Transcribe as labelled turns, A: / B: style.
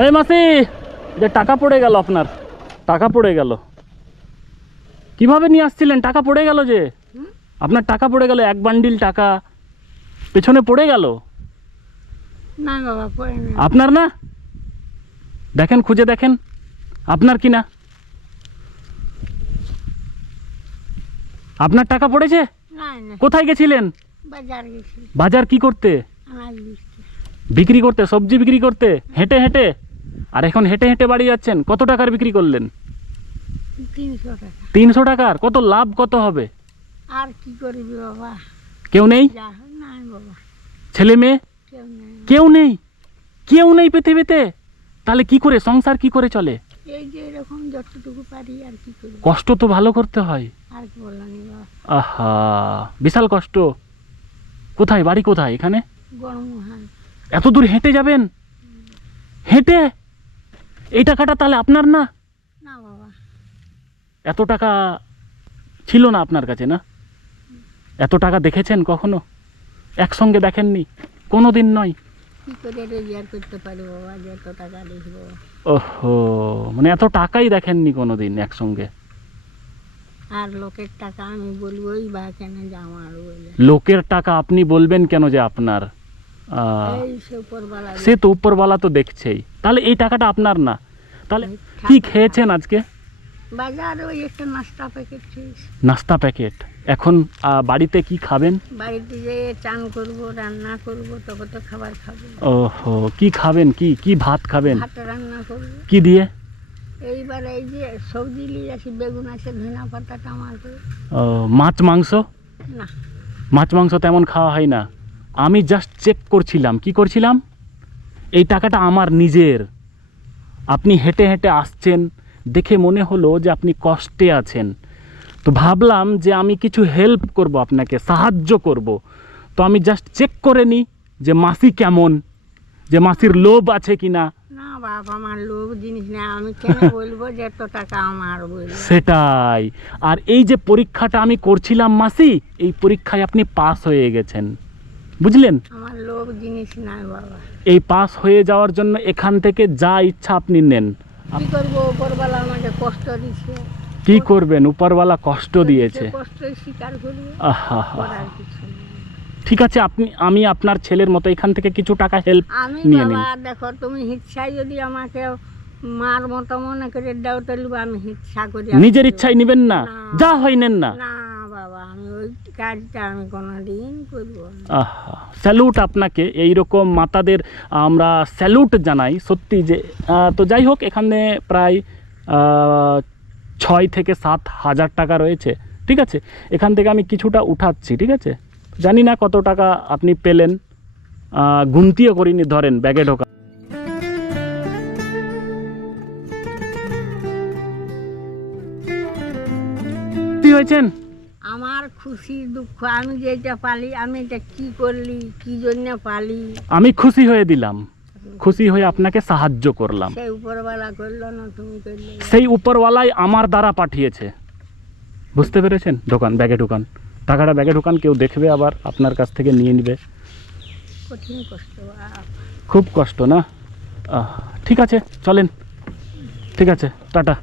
A: এই মাসি যে টাকা পড়ে গেল আপনার টাকা পড়ে গেল। কীভাবে নিয়ে আসছিলেন? টাকা পড়ে গেল যে? আপনার টাকা পড়ে গেল এক বান্ডিল টাকা পেছনে পড়ে গেল?
B: না বাবা পড়ে না।
A: আপনার না? দেখেন খুঁজে দেখেন আপনার কি না? আপনার টাকা পড়েছে? কোথায় গেছিলেন?
B: বাজার
A: কি করতে?
B: বিক্রি
A: করতে সবজি বিক্রি করতে? হেঁটে হেঁটে? আর এখন হেঁটে হেঁটে বাড়ি যাচ্ছেন কত টাকার বিক্রি করলেন?
B: তিনশো
A: টাকার? কত লাভ কত হবে?
B: আর কি করবি বাবা?
A: কেউ নেই? ছেলে মেয়ে?
B: কেউ নেই।
A: কেউ নেই? পৃথিবীতে? তাহলে কি করে সংসার কি করে চলে?
B: এই যে এরকম যতটুকু পারি আর কি করবি
A: কষ্ট তো ভালো করতে হয়।
B: আর কি বললাম
A: আহা বিশাল কষ্ট। কোথায় বাড়ি কোথায় এখানে?
B: গরম
A: এত দূর হেঁটে যাবেন? হেঁটে? এই টাকাটা তাহলে আপনার না?
B: না বাবা।
A: এত টাকা ছিল না আপনার কাছে না? এত টাকা দেখেছেন কখনো? একসঙ্গে দেখেননি? কোনো দিন নয় ওহো মানে এত টাকাই দেখেননি কোনো দিন একসঙ্গে?
B: আর লোকের টাকা আমি বলবোই বা কেন যে আমার
A: লোকের টাকা আপনি বলবেন কেন যে আপনার?
B: সে
A: তো উপরওয়ালা তো দেখছেই। তাহলে এই টাকাটা আপনার না। তাহলে কি খেয়েছেন আজকে?
B: বাজার ওই একটা নাস্তা প্যাকেট
A: নাস্তা প্যাকেট এখন বাড়িতে কি খাবেন?
B: বাড়িতে চান করব রান্না করব তবে তো খাবার খাব।
A: ওহো কি খাবেন? কি কি ভাত খাবেন?
B: ভাত রান্না করব।
A: কি দিয়ে?
B: এইবার এই যে সবজি নিয়ে আসি বেগুন আছে ধনা পাতা টমাটো
A: ও, মাছ মাংস?
B: না।
A: মাছ মাংস তেমন খাওয়া হয় না? আমি জাস্ট চেক করছিলাম। কি করছিলাম? এই টাকাটা আমার নিজের। আপনি হেঁটে হেঁটে আসছেন দেখে মনে হলো যে আপনি কষ্টে আছেন। তো ভাবলাম যে আমি কিছু হেল্প করব আপনাকে সাহায্য করব। তো আমি জাস্ট চেক করে নিই যে মাসি কেমন যে মাসির লোভ আছে কি না
B: না বাবা আমার লোক জিনিস না। আমি বলব যে টাকা আমার
A: সেটাই। আর এই যে পরীক্ষাটা আমি করছিলাম মাসি এই পরীক্ষায় আপনি পাস হয়ে গেছেন। বুঝলেন?
B: আমার লোক জিনিস নাই বাবা।
A: এই পাস হয়ে যাওয়ার জন্য এখান থেকে যা ইচ্ছা আপনি নেন।
B: কি করব? উপরবেলা আমাকে কষ্ট
A: কি করবেন? উপরওয়ালা কষ্ট দিয়েছে।
B: স্বীকার
A: আহা ঠিক আছে আপনি আমি আপনার ছেলের মতো এখান থেকে কিছু টাকা হেল্প নিয়ে নিন।
B: দেখো তুমি হিচ্ছায় যদি আমাকে মার মতো মনে করে দাও তাহলে আমি হিচ্ছা করি।
A: নিজের। ইচ্ছায় নেবেন না। যা হয় নেন না। স্যালুট আপনাকে এই রকম মাতাদের আমরা স্যালুট জানাই, সত্যি যে তো যাই হোক, এখানে প্রায় ছয় থেকে সাত হাজার টাকা রয়েছে, ঠিক আছে? এখান থেকে আমি কিছুটা উঠাচ্ছি, ঠিক আছে? জানি না কত টাকা আপনি পেলেন গুনতিও করিনি, ধরেন, ব্যাগে ঢোকা। হয়েছেন?
B: আমার খুশি দুঃখ আমি যেটা পালি আমি এটা কি করলি কি জন্য পালি?
A: আমি খুশি হয়ে দিলাম। খুশি হয়ে আপনাকে সাহায্য করলাম।
B: সেই উপরবেলা করল না তুমি করলে।
A: সেই উপরওয়ালাই আমার দ্বারা পাঠিয়েছে। বুঝতে পেরেছেন? দোকান ব্যাগে ঢুকান। টাকাটা ব্যাগে ঢুকান কেউ দেখবে আবার আপনার কাছ থেকে নিয়ে নেবে।
B: কঠিন কষ্ট।
A: খুব কষ্ট না? ঠিক আছে চলেন। ঠিক আছে টাটা।